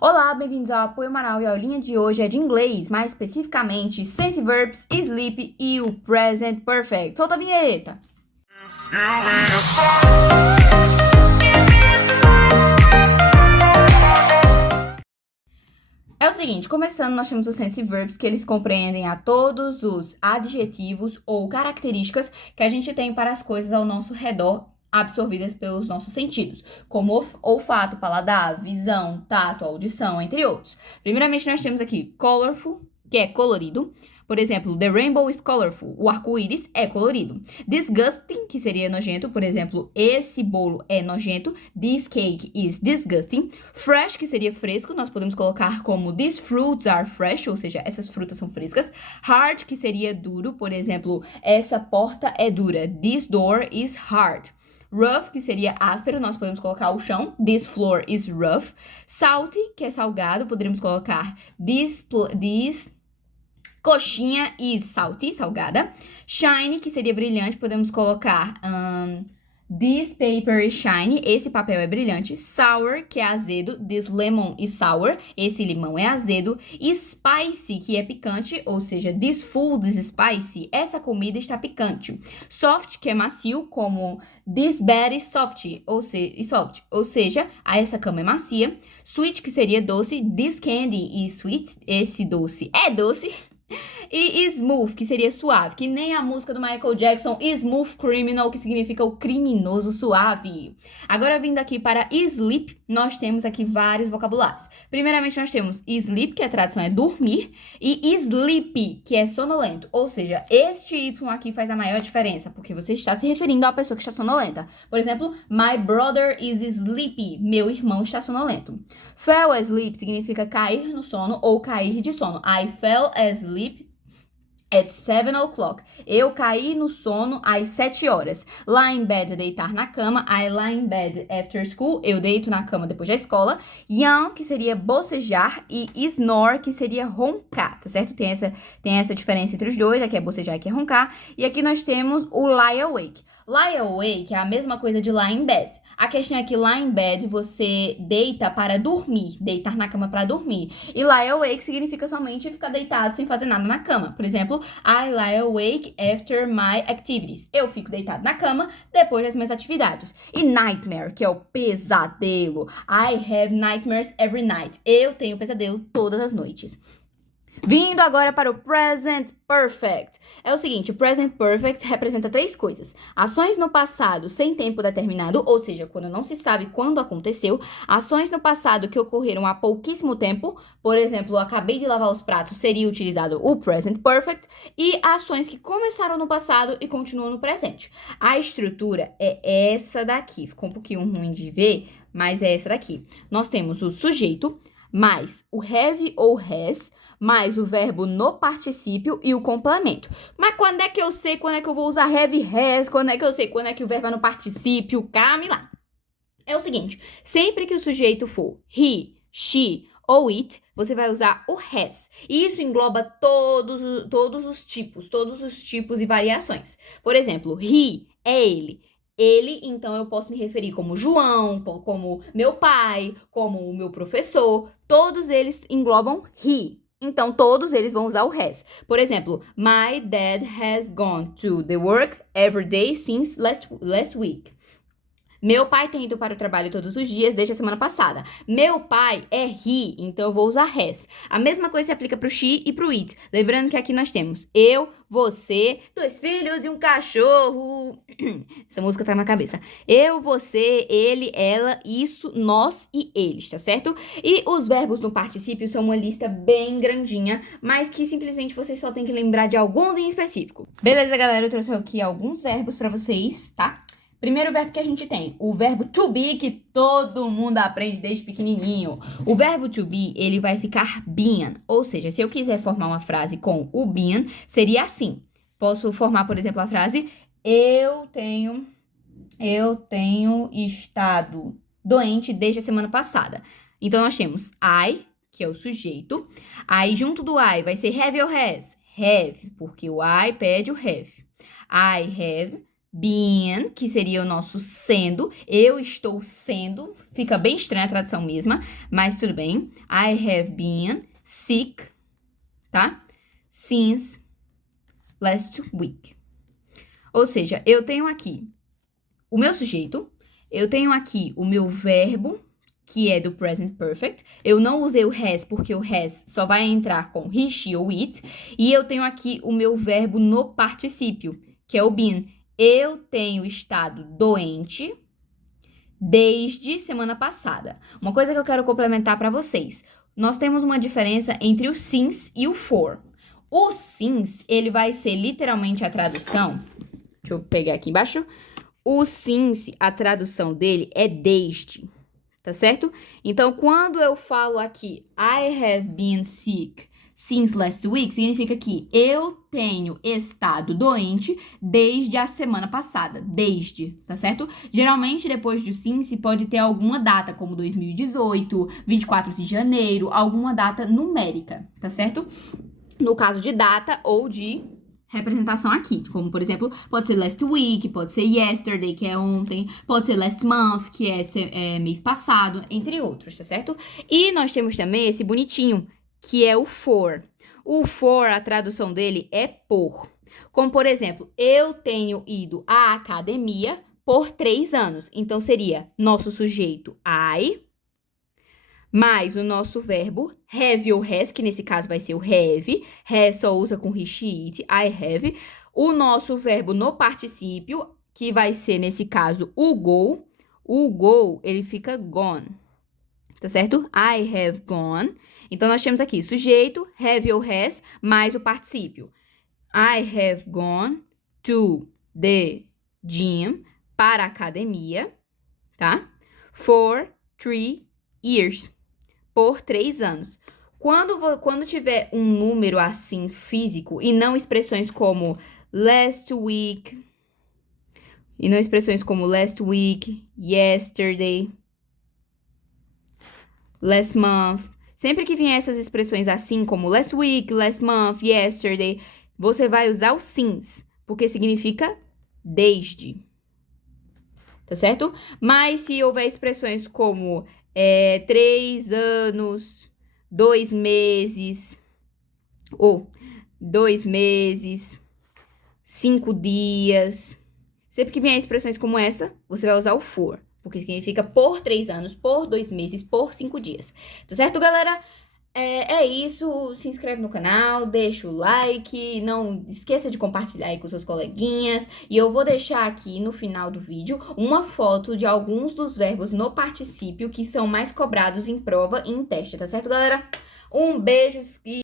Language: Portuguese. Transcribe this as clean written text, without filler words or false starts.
Olá, bem-vindos ao Apoio Manual e a aulinha de hoje é de inglês, mais especificamente Sense Verbs, Sleep e o Present Perfect. Solta a vinheta! É o seguinte, começando, nós temos os Sense Verbs, que eles compreendem a todos os adjetivos ou características que a gente tem para as coisas ao nosso redor, absorvidas pelos nossos sentidos, como olfato, paladar, visão, tato, audição, entre outros. Primeiramente, nós temos aqui colorful, que é colorido. Por exemplo, the rainbow is colorful. O arco-íris é colorido. Disgusting, que seria nojento. Por exemplo, esse bolo é nojento. This cake is disgusting. Fresh, que seria fresco. Nós podemos colocar como these fruits are fresh, ou seja, essas frutas são frescas. Hard, que seria duro. Por exemplo, essa porta é dura. This door is hard. Rough, que seria áspero, nós podemos colocar o chão. This floor is rough. Salty, que é salgado, poderíamos colocar this coxinha is salty, salgada. Shiny, que seria brilhante, podemos colocar this paper is shiny, esse papel é brilhante. Sour, que é azedo. This lemon is sour, esse limão é azedo. Spicy, que é picante, ou seja, this food is spicy, essa comida está picante. Soft, que é macio, como this bed is soft, ou seja, essa cama é macia. Sweet, que seria doce. This candy is sweet, esse doce é doce. E smooth, que seria suave, que nem a música do Michael Jackson, Smooth Criminal, que significa o criminoso suave. Agora, vindo aqui para sleep, nós temos aqui vários vocabulários. Primeiramente, nós temos sleep, que a tradução é dormir, e sleepy, que é sonolento. Ou seja, este Y aqui faz a maior diferença, porque você está se referindo à pessoa que está sonolenta. Por exemplo, my brother is sleepy, meu irmão está sonolento. Fell asleep significa cair no sono ou cair de sono. I fell asleep at 7 o'clock. Eu caí no sono às 7 horas. Lie in bed, deitar na cama. I lie in bed after school. Eu deito na cama depois da escola. Yawn, que seria bocejar. E snore, que seria roncar, tá certo? Tem essa diferença entre os dois. Aqui é bocejar e aqui é roncar. E aqui nós temos o lie awake. Lie awake é a mesma coisa de lie in bed. A questão é que lie in bed você deita para dormir, deitar na cama para dormir. E lie awake significa somente ficar deitado sem fazer nada na cama. Por exemplo, I lie awake after my activities. Eu fico deitado na cama depois das minhas atividades. E nightmare, que é o pesadelo. I have nightmares every night. Eu tenho pesadelo todas as noites. Vindo agora para o Present Perfect. É o seguinte, o Present Perfect representa 3 coisas. Ações no passado sem tempo determinado, ou seja, quando não se sabe quando aconteceu. Ações no passado que ocorreram há pouquíssimo tempo. Por exemplo, eu acabei de lavar os pratos, seria utilizado o Present Perfect. E ações que começaram no passado e continuam no presente. A estrutura é essa daqui. Ficou um pouquinho ruim de ver, mas é essa daqui. Nós temos o sujeito, mais o have ou has, mais o verbo no particípio e o complemento. Mas quando é que eu sei quando é que eu vou usar have, has? Quando é que eu sei quando é que o verbo é no particípio? Calma lá. É o seguinte, sempre que o sujeito for he, she ou it, você vai usar o has. E isso engloba todos os tipos e variações. Por exemplo, he é ele. Ele, então, eu posso me referir como João, como meu pai, como o meu professor. Todos eles englobam he. Então, todos eles vão usar o has. Por exemplo, my dad has gone to the work every day since last week. Meu pai tem ido para o trabalho todos os dias desde a semana passada. Meu pai é he, então eu vou usar has. A mesma coisa se aplica para o she e para o it. Lembrando que aqui nós temos eu, você, 2 filhos e um cachorro. Essa música tá na cabeça. Eu, você, ele, ela, isso, nós e eles, tá certo? E os verbos no particípio são uma lista bem grandinha, mas que simplesmente vocês só tem que lembrar de alguns em específico. Beleza, galera? Eu trouxe aqui alguns verbos para vocês, tá? Primeiro verbo que a gente tem, o verbo to be, que todo mundo aprende desde pequenininho. O verbo to be, ele vai ficar been. Ou seja, se eu quiser formar uma frase com o been, seria assim. Posso formar, por exemplo, a frase eu tenho estado doente desde a semana passada. Então, nós temos I, que é o sujeito. Aí, junto do I, vai ser have ou has? Have, porque o I pede o have. I have been, que seria o nosso sendo. Eu estou sendo. Fica bem estranha a tradução mesma, mas tudo bem. I have been sick, tá? Since last week. Ou seja, eu tenho aqui o meu sujeito, eu tenho aqui o meu verbo, que é do present perfect. Eu não usei o has, porque o has só vai entrar com he, she ou it. E eu tenho aqui o meu verbo no particípio, que é o been. Eu tenho estado doente desde semana passada. Uma coisa que eu quero complementar para vocês. Nós temos uma diferença entre o since e o for. O since, ele vai ser literalmente a tradução. Deixa eu pegar aqui embaixo. O since, a tradução dele é desde, tá certo? Então, quando eu falo aqui, I have been sick since last week, significa que eu tenho estado doente desde a semana passada. Desde, tá certo? Geralmente, depois do since, pode ter alguma data, como 2018, 24 de janeiro, alguma data numérica, tá certo? No caso de data ou de representação aqui, como por exemplo, pode ser last week, pode ser yesterday, que é ontem, pode ser last month, que é mês passado, entre outros, tá certo? E nós temos também esse bonitinho, que é o for. O for, a tradução dele é por. Como por exemplo, eu tenho ido à academia por 3 anos. Então seria nosso sujeito I, mais o nosso verbo have ou has, que nesse caso vai ser o have. Has só usa com he, she, it, I have. O nosso verbo no particípio, que vai ser, nesse caso, o go. O go, ele fica gone, tá certo? I have gone. Então, nós temos aqui sujeito, have ou has, mais o particípio. I have gone to the gym, para a academia, tá? For 3 years. Por 3 anos. Quando tiver um número assim físico e não expressões como last week, yesterday, last month, sempre que vier essas expressões assim como last week, last month, yesterday, você vai usar o since, porque significa desde. Tá certo? Mas se houver expressões como 3 anos, 2 meses, ou 2 meses, 5 dias. Sempre que vier expressões como essa, você vai usar o for, porque significa por 3 anos, por 2 meses, por 5 dias. Tá certo, galera? É isso, se inscreve no canal, deixa o like, não esqueça de compartilhar aí com seus coleguinhas. E eu vou deixar aqui no final do vídeo uma foto de alguns dos verbos no particípio que são mais cobrados em prova e em teste, tá certo, galera? Um beijo e